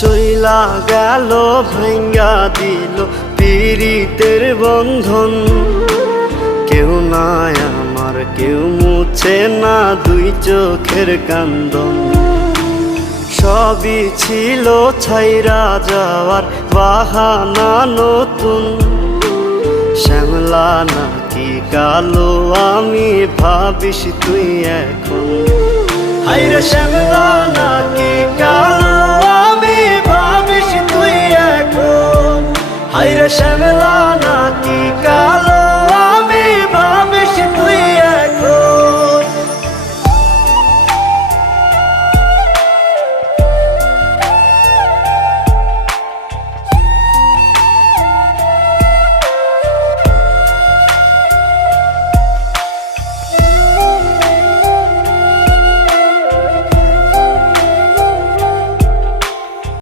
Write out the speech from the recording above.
চইলা গেল ভাঙ্গা দিল পীড়িতের বন্ধন। কেউ নাই আমার, কেউ মুছে না দুই চোখের কান্দন। সবই ছিল ছাইরা যাওয়ার বাহানা নতুন। শ্যামলা নাকি কালো আমি ভাবিস তুই এখন। হায়রে শ্যামলা নাকি কালো